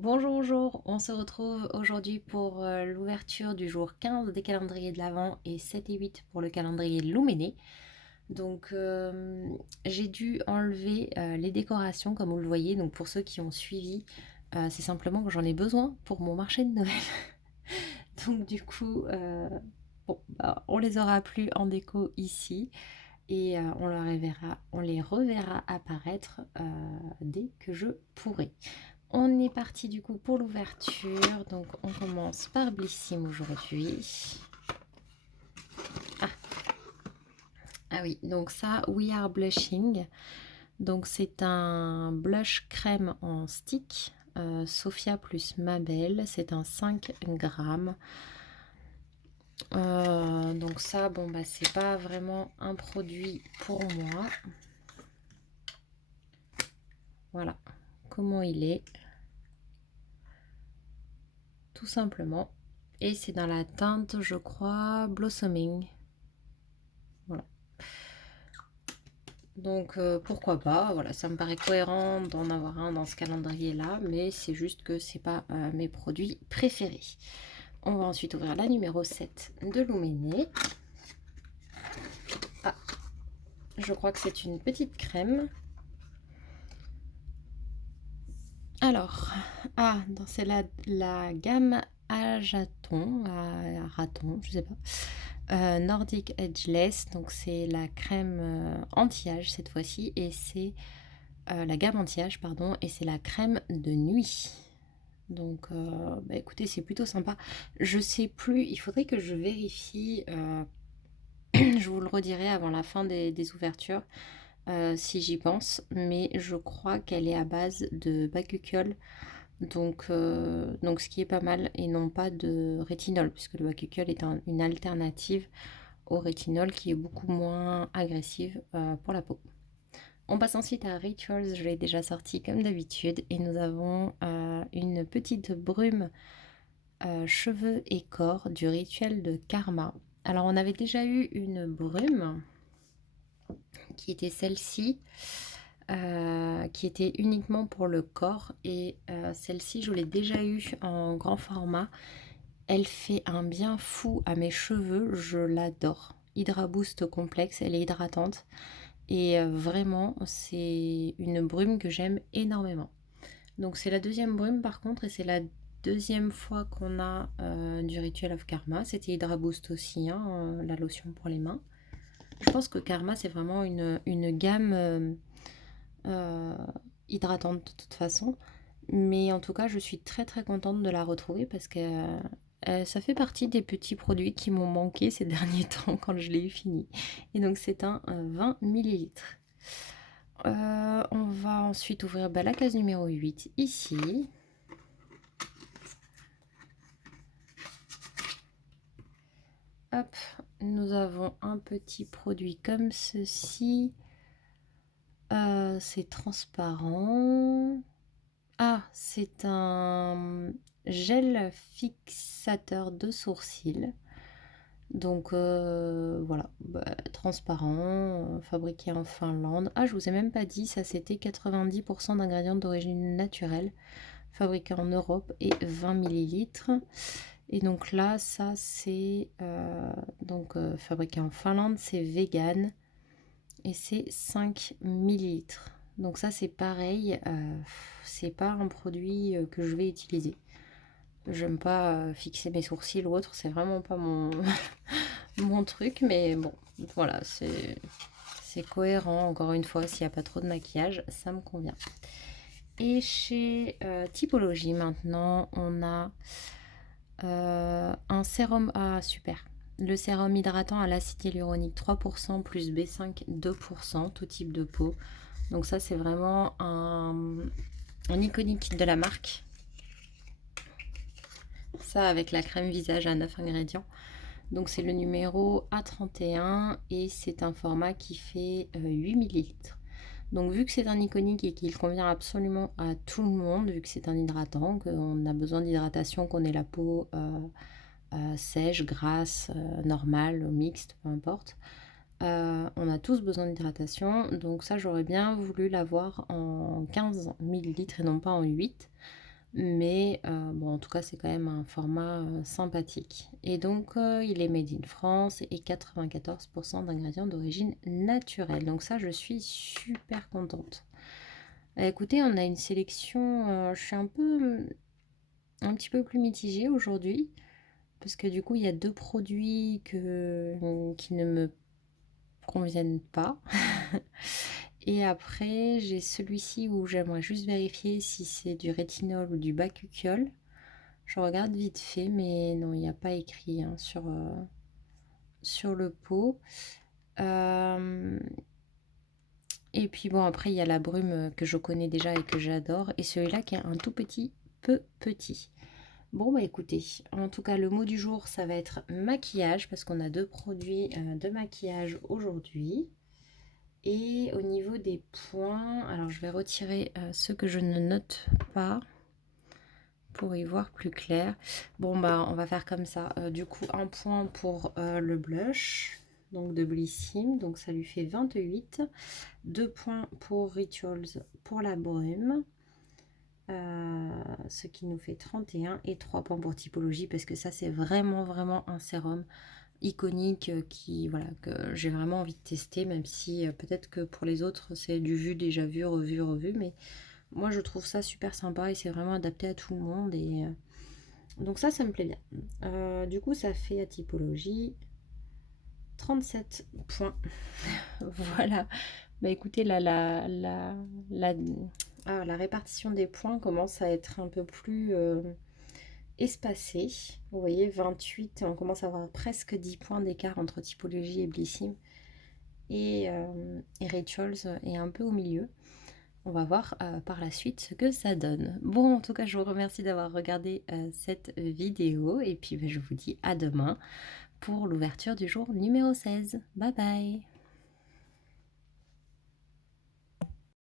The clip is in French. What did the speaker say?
Bonjour, bonjour, on se retrouve aujourd'hui pour l'ouverture du jour 15 des calendriers de l'Avent et 7 et 8 pour le calendrier Louméné. Donc j'ai dû enlever les décorations comme vous le voyez, donc pour ceux qui ont suivi, c'est simplement que j'en ai besoin pour mon marché de Noël. Donc du coup, bon, bah, on les aura plus en déco ici et on les reverra apparaître dès que je pourrai. On est parti du coup pour l'ouverture. Donc on commence par Blissim aujourd'hui. Ah, ah oui, donc ça, We Are Blushing. Donc c'est un blush crème en stick. Sophia plus Mabel. C'est un 5 grammes. Donc ça, bon bah c'est pas vraiment un produit pour moi. Voilà comment il est. Tout simplement. Et c'est dans la teinte, je crois, Blossoming. Voilà. Donc pourquoi pas, voilà, ça me paraît cohérent d'en avoir un dans ce calendrier-là, mais c'est juste que c'est pas mes produits préférés. On va ensuite ouvrir la numéro 7 de Louméné. Ah, je crois que c'est une petite crème. Alors, c'est la gamme à raton, je sais pas. Nordic Edgeless, donc c'est la crème anti-âge cette fois-ci, et c'est la gamme anti-âge, pardon, et c'est la crème de nuit. Donc, bah écoutez, c'est plutôt sympa. Je sais plus, il faudrait que je vérifie, je vous le redirai avant la fin des ouvertures, si j'y pense, mais je crois qu'elle est à base de bakuchiol, donc ce qui est pas mal, et non pas de rétinol, puisque le bakuchiol est une alternative au rétinol qui est beaucoup moins agressive pour la peau. On passe ensuite à Rituals, je l'ai déjà sorti comme d'habitude, et nous avons une petite brume cheveux et corps du rituel de Karma. Alors on avait déjà eu une brume qui était celle-ci, qui était uniquement pour le corps, et celle-ci je l'ai déjà eue en grand format. Elle fait un bien fou à mes cheveux, je l'adore. Hydra Boost complexe, elle est hydratante. Et vraiment, c'est une brume que j'aime énormément. Donc c'est la deuxième brume par contre, et c'est la deuxième fois qu'on a du Ritual of Karma. C'était Hydra Boost aussi, hein, la lotion pour les mains. Je pense que Karma, c'est vraiment une gamme euh, hydratante de toute façon. Mais en tout cas, je suis très très contente de la retrouver parce que ça fait partie des petits produits qui m'ont manqué ces derniers temps quand je l'ai eu fini. Et donc c'est un 20 millilitres. On va ensuite ouvrir la case numéro 8 ici. Hop, nous avons un petit produit comme ceci. C'est transparent. Ah, c'est un gel fixateur de sourcils. Donc voilà, bah, transparent, fabriqué en Finlande. Ah, je vous ai même pas dit, ça c'était 90% d'ingrédients d'origine naturelle, fabriqué en Europe, et 20 millilitres. Et donc là, ça c'est fabriqué en Finlande, c'est vegan, et c'est 5 millilitres. Donc ça c'est pareil, c'est pas un produit que je vais utiliser. J'aime pas fixer mes sourcils ou autre, c'est vraiment pas mon, mon truc, mais bon, voilà, c'est cohérent. Encore une fois, s'il n'y a pas trop de maquillage, ça me convient. Et chez Typologie maintenant, on a un sérum. Ah, super! Le sérum hydratant à l'acide hyaluronique 3% plus B5 2%, tout type de peau. Donc ça, c'est vraiment un iconique de la marque. Ça avec la crème visage à 9 ingrédients. Donc c'est le numéro A31 et c'est un format qui fait 8 millilitres. Donc vu que c'est un iconique et qu'il convient absolument à tout le monde, vu que c'est un hydratant, qu'on a besoin d'hydratation, qu'on ait la peau sèche, grasse, normale, mixte, peu importe, on a tous besoin d'hydratation. Donc ça, j'aurais bien voulu l'avoir en 15 millilitres et non pas en 8. Mais bon, en tout cas, c'est quand même un format sympathique. Et donc, il est made in France et 94% d'ingrédients d'origine naturelle. Donc ça, je suis super contente. Écoutez, on a une sélection, je suis un petit peu plus mitigée aujourd'hui, parce que du coup, il y a deux produits qui ne me conviennent pas. Et après, j'ai celui-ci où j'aimerais juste vérifier si c'est du rétinol ou du bakuchiol. Je regarde vite fait, mais non, il n'y a pas écrit hein, sur le pot. Et puis bon, après, il y a la brume que je connais déjà et que j'adore. Et celui-là qui est un tout petit peu petit. Bon, bah écoutez, en tout cas, le mot du jour, ça va être maquillage, parce qu'on a deux produits de maquillage aujourd'hui. Et au niveau des points, alors je vais retirer ceux que je ne note pas pour y voir plus clair. Bon, bah on va faire comme ça. Du coup, un point pour le blush, donc de Blissim, donc ça lui fait 28. 2 points pour Rituals pour la brume. Ce qui nous fait 31 et 3 points pour typologie parce que ça c'est vraiment un sérum iconique voilà, que j'ai vraiment envie de tester, même si peut-être que pour les autres c'est du vu, déjà vu, revu, mais moi je trouve ça super sympa et c'est vraiment adapté à tout le monde et donc ça me plaît bien. Du coup ça fait à typologie 37 points. Voilà. Bah écoutez, la répartition des points commence à être un peu plus espacée. Vous voyez, 28, on commence à avoir presque 10 points d'écart entre typologie et Blissim. Et Rituals est un peu au milieu. On va voir par la suite ce que ça donne. Bon, en tout cas, je vous remercie d'avoir regardé cette vidéo. Et puis, je vous dis à demain pour l'ouverture du jour numéro 16. Bye bye!